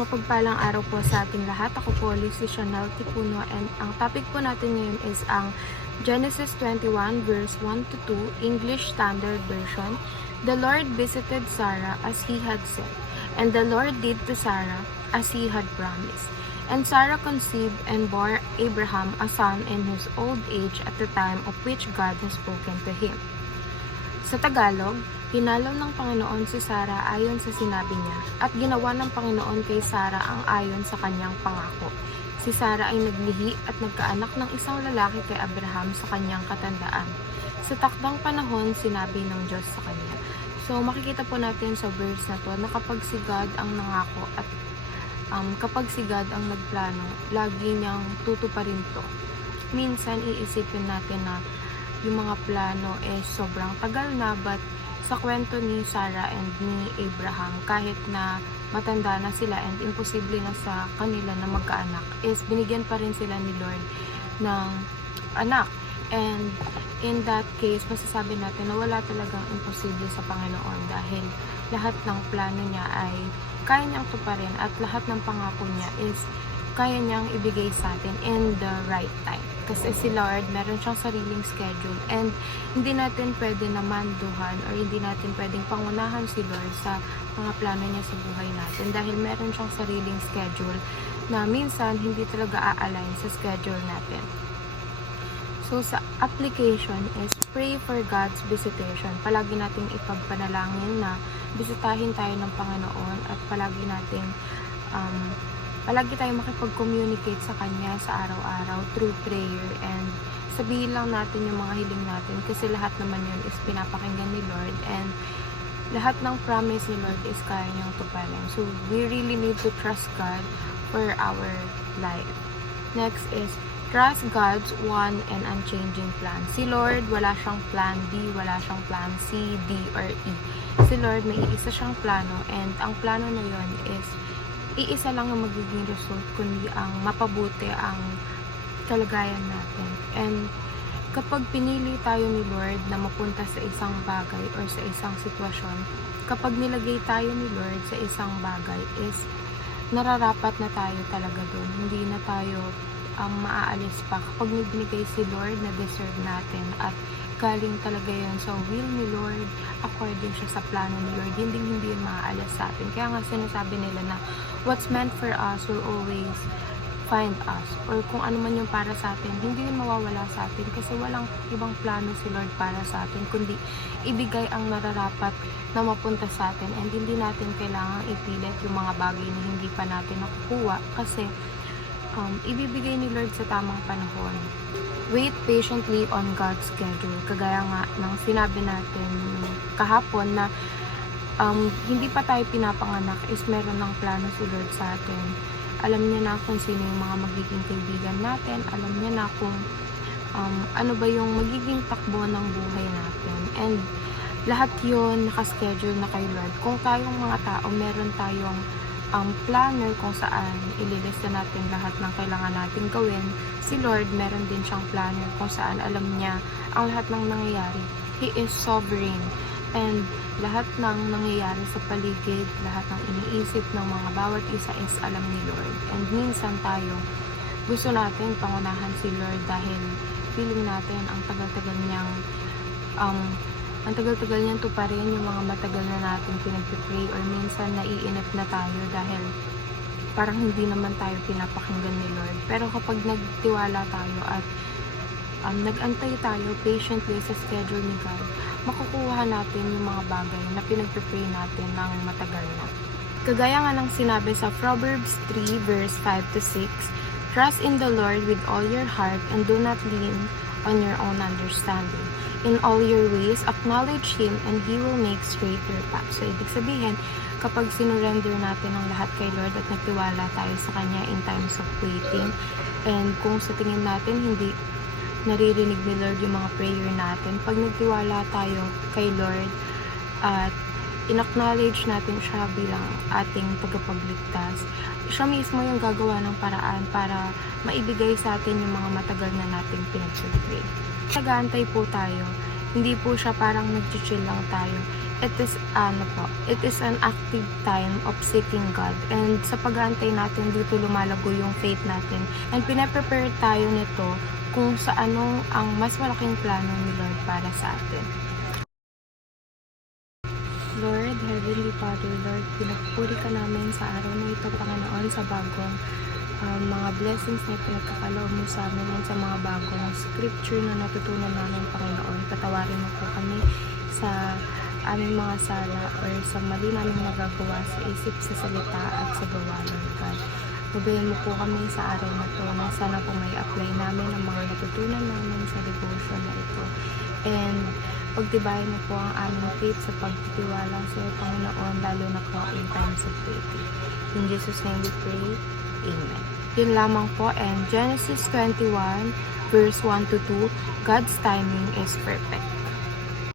Mapagpalang araw po sa ating lahat. Ako po, si Chanel Tipuno, and ang topic po natin ngayon is ang Genesis 21 verse 1 to 2, English Standard Version. The Lord visited Sarah as he had said, and the Lord did to Sarah as he had promised. And Sarah conceived and bore Abraham a son in his old age at the time of which God has spoken to him. Sa Tagalog, hinalaw ng Panginoon si Sarah ayon sa sinabi niya, at ginawa ng Panginoon kay Sarah ang ayon sa kanyang pangako. Si Sarah ay naglihi at nagkaanak ng isang lalaki kay Abraham sa kanyang katandaan. Sa takdang panahon, sinabi ng Diyos sa kanya. So, makikita po natin sa verse na to na kapag si God ang nangako at kapag si God ang nagplano, lagi niyang tutuparin to. Minsan, iisipin natin na yung mga plano sobrang tagal na, but sa kwento ni Sarah and ni Abraham, kahit na matanda na sila and imposible na sa kanila na magkaanak, binigyan pa rin sila ni Lord ng anak. And in that case, masasabi natin na wala talagang imposible sa Panginoon dahil lahat ng plano niya ay kaya niyang tuparin at lahat ng pangako niya kaya niyang ibigay sa atin in the right time. Kasi si Lord, meron siyang sariling schedule, and hindi natin pwede na manduhan or hindi natin pwedeng pangunahan si Lord sa mga plano niya sa buhay natin dahil meron siyang sariling schedule na minsan hindi talaga a-align sa schedule natin. So, sa application is pray for God's visitation. Palagi nating ipagpanalangin na bisitahin tayo ng Panginoon at palagi tayo makipag-communicate sa Kanya sa araw-araw through prayer, and sabihin lang natin yung mga hiling natin kasi lahat naman yun is pinapakinggan ni Lord, and lahat ng promise ni Lord is kaya niyang tuparin. So, we really need to trust God for our life. Next is trust God's one and unchanging plan. Si Lord, wala siyang plan B, wala siyang plan C, D, or E. Si Lord, may iisa siyang plano, and ang plano na yun is iisa lang ang magiging result kundi ang mapabuti ang kalagayan natin. And kapag pinili tayo ni Lord na mapunta sa isang bagay or sa isang sitwasyon, kapag nilagay tayo ni Lord sa isang bagay nararapat na tayo talaga doon. Hindi na tayo maaalis pa. Kapag may binigay si Lord na deserve natin at galing talaga yun sa will ni Lord, according siya sa plano ni Lord, hindi yun maaalis sa atin. Kaya nga sinasabi nila na what's meant for us will always find us, or kung ano man yung para sa atin, hindi yun mawawala sa atin kasi walang ibang plano si Lord para sa atin kundi ibigay ang nararapat na mapunta sa atin, and hindi natin kailangang ipilit yung mga bagay na hindi pa natin nakukuha kasi ibibigay ni Lord sa tamang panahon. Wait patiently on God's schedule. Kagaya nga ng sinabi natin kahapon na hindi pa tayo pinapanganak meron ng plano si Lord sa atin. Alam niya na kung sino yung mga magiging kaibigan natin. Alam niya na kung ano ba yung magiging takbo ng buhay natin. And lahat yun nakaschedule na kay Lord. Kung tayong mga tao, meron tayong planner kung saan ililista natin lahat ng kailangan natin gawin. Si Lord, meron din siyang planner kung saan alam niya ang lahat ng nangyayari. He is sovereign, and lahat ng nangyayari sa paligid, lahat ng iniisip ng mga bawat isa is alam ni Lord. And minsan tayo, gusto natin pangunahan si Lord dahil feeling natin ang tagal-tagal niyang tuparin yung mga matagal na natin pinag-pray, or minsan naiinip na tayo dahil parang hindi naman tayo pinapakinggan ni Lord. Pero kapag nagtiwala tayo at nag-antay tayo patiently sa schedule ni God, makukuha natin yung mga bagay na pinag-pray natin ng matagal na. Kagaya nga ng sinabi sa Proverbs 3 verse 5 to 6, trust in the Lord with all your heart and do not lean on your own understanding. In all your ways, acknowledge Him and He will make straight your path. So, ibig sabihin, kapag sinurrender natin ang lahat kay Lord at nagtiwala tayo sa Kanya in times of waiting, and kung sa tingin natin hindi naririnig ni Lord yung mga prayer natin, pag nagtiwala tayo kay Lord at in-acknowledge natin siya bilang ating tagapagligtas, siya mismo yung gagawa ng paraan para maibigay sa atin yung mga matagal na nating pinag-pray. Nag-aantay po tayo. Hindi po siya parang nag-chill lang tayo. it is an active time of seeking God. And sa pag-aantay natin, dito lumalago yung faith natin. And pinaprepare tayo nito kung sa anong ang mas malaking plano ni Lord para sa atin. Lord, Heavenly Father, Lord, pinagpuri ka namin sa araw na ito, Panginoon, sa bagong mga blessings na pinagkakaloob mo sa amin at sa mga bagong scripture na natutunan namin, Panginoon. Patawarin mo po kami sa aming mga sala or sa mali namin nagagawa sa isip, sa salita at sa gawa, Lord God. Gabayan mo po kami sa araw na ito na sana po may apply namin ang mga natutunan namin sa devotion na ito. And pagtibayin mo po ang aming faith sa pagtitiwala sa iyo, Panginoon, lalo na po in times of waiting. In Jesus' name we pray. Amen. Yun lamang po. And Genesis 21 verse 1 to 2, God's timing is perfect.